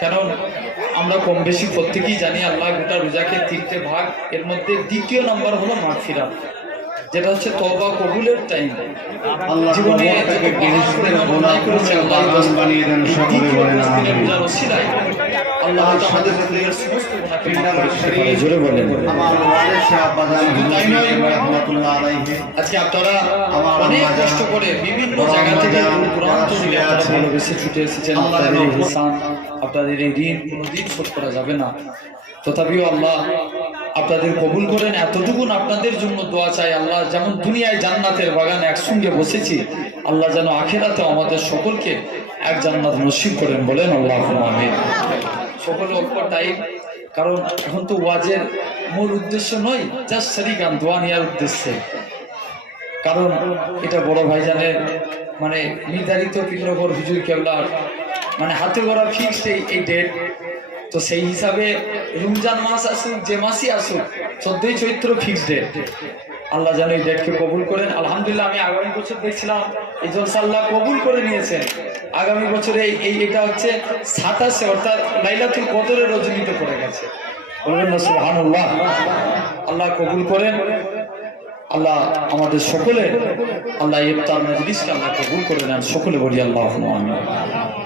কারণ আমরা কম বেশি প্রত্যেকেই জানি আল্লাহ গোটা রোজাকে তিনটে ভাগ এর মধ্যে দ্বিতীয় নম্বর হলো মাগফিরাত যেটা হচ্ছে তওবা কবুলের টাইম জীবনে আল্লাহ আজকে আপনারা অনেক কষ্ট করে বিভিন্ন জায়গা থেকে ছুটে এসেছেন আপনাদের এই ঋণ কোনোদিন শোধ করা যাবে না। তথাপিও আল্লাহ আপনাদের কবুল করেন। এতটুকুন আপনাদের জন্য দোয়া চাই। আল্লাহ যেমন দুনিয়ায় জান্নাতের বাগানে একসঙ্গে বসেছি, আল্লাহ যেন আখেরাতে আমাদের সকলকে এক জান্নাত নসিব করেন বলেন আল্লাহ আমিন। সকলে অল্প কারণ এখন তো ওয়াজের মূল উদ্দেশ্য নয়, জাস্ট সারি গান দোয়া নেওয়ার উদ্দেশ্যে। কারণ এটা বড় ভাইজানের মানে নির্ধারিত পিণ্ডকর হুজুর কেবলার মানে হাতে গড়া ফিক্সড এই এই ডেট তো সেই হিসাবে রমজান মাস আসুক, যে মাসই আসুক, চোদ্দই চৈত্র ফিক্সড ডেট আল্লাহ যেন এই ডেটকে কবুল করেন। আলহামদুলিল্লাহ, আমি আগামী বছর দেখছিলাম এই জলসা আল্লাহ কবুল করে নিয়েছেন। আগামী বছরে এই- এটা হচ্ছে সাতাশে, অর্থাৎ লাইলাতুল কদরের রজনীতে পড়ে গেছে। বলবেন আল্লাহ কবুল করেন। আল্লাহ আমাদের সকলে, আল্লাহ ইফতার মজলিসকে আল্লাহ কবুল করে নেন। সকলে বলি আল্লাহ আমিন।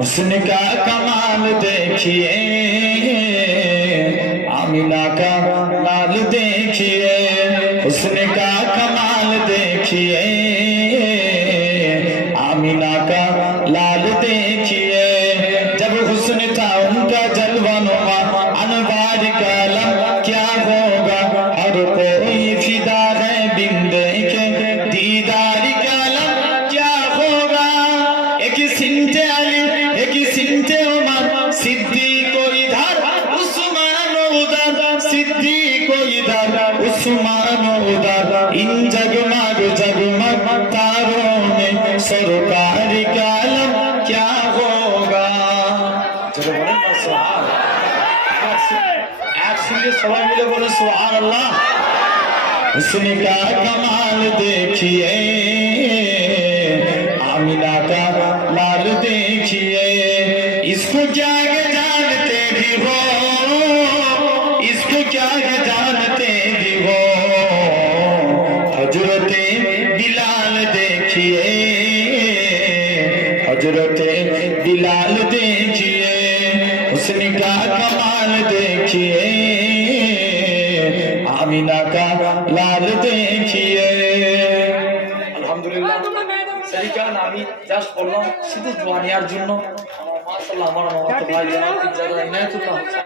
उसने का कमाल देखिए आमिना का लाल देखिए उसने का कमाल देखिए आमिना का लाल देखिए जब हुस्न था उनका जलवानुमा अनवार का लम क्या होगा हर कोई फिदा है बिंदे के दीदार का लम क्या होगा एक सिंते अली एक सिंते उमर सिद्दीक को इधर उस्मान उधर सिद्दीक को इधर उस्मान उधर इन जगमग जगमग तारों में सरकार का आलम क्या होगा चलो बोले ना सुभान একসঙ্গে সবাই মিলে বলে সুবহান আল্লাহ उसने का कमाल देखिए आमिना का लाल देखिए इसको क्या के जानते भी हो इसको क्या के जानते भी हो हजरत बिलाल देखिए हजरत बिलाल देखिए उसने का कमाल देखिए আমিনা কা লাল দেখিয়ে আলহামদুলিল্লাহ সেই কারণে আমি জাস্ট বললাম শুধু দোয়া নেওয়ার জন্য Maestro, vamos a tomar el dinero, el.